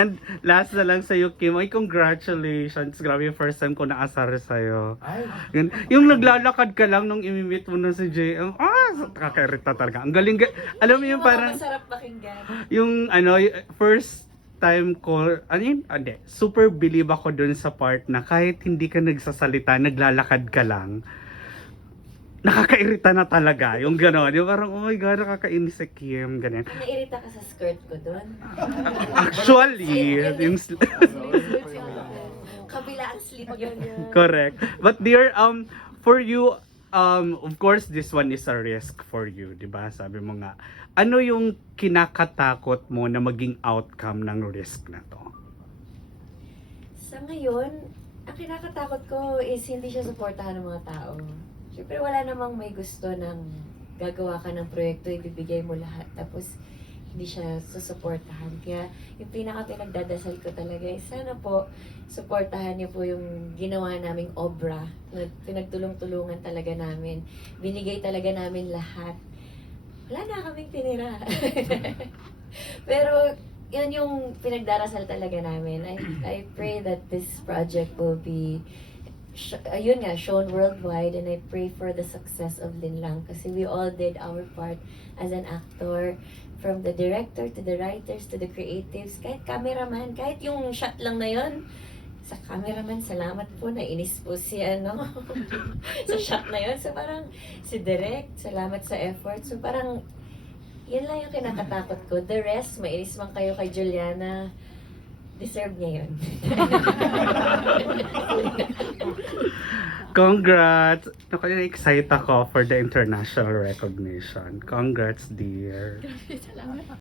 And last na lang sa'yo, Kim. Ay, congratulations. Grabe yung first time ko naasar sa'yo. Ay, Yun, yung naglalakad ka lang nung imimit mo na si JM. Ah, kakairita talaga. Ang galing. ga- Alam mo yung parang, Masarap pakinggan. yung ano, y- first time ko, ano yun? Hindi, super believe ako dun sa part na kahit hindi ka nagsasalita, naglalakad ka lang, nakakairita na talaga. Yung gano'n. Yung parang, oh my God, nakakainis si Kim. Ganyan. Nairita ka sa skirt ko doon. Actually, yung Kabila ang slip yun. correct. But dear, um, for you, um, of course, this one is a risk for you, di ba? Sabi mo nga, ano yung kinakatakot mo na maging outcome ng risk na to? Sa ngayon, ang kinakatakot ko is hindi siya suportahan ng mga tao. Siyempre wala namang may gusto ng gagawa ka ng proyekto, ibibigay mo lahat. Tapos hindi siya susuportahan. Kaya yung pinaka pinagdadasal ko talaga is sana po suportahan niyo po yung ginawa naming obra na pinagtulong-tulungan talaga namin. Binigay talaga namin lahat. Wala na kaming tinira. Pero yun yung pinagdarasal talaga namin. I, I pray that this project will be ayun nga, shown worldwide and I pray for the success of Linlang kasi we all did our part as an actor from the director to the writers to the creatives kahit cameraman, kahit yung shot lang na yun sa cameraman, salamat po, nainis po si ano, sa shot na yun. So parang si Direk, salamat sa effort. So parang, yan lang yung kinakatakot ko. The rest, mainis man kayo kay Juliana, deserve niya yun. Congrats! Naku, excited ako for the international recognition. Congrats, dear.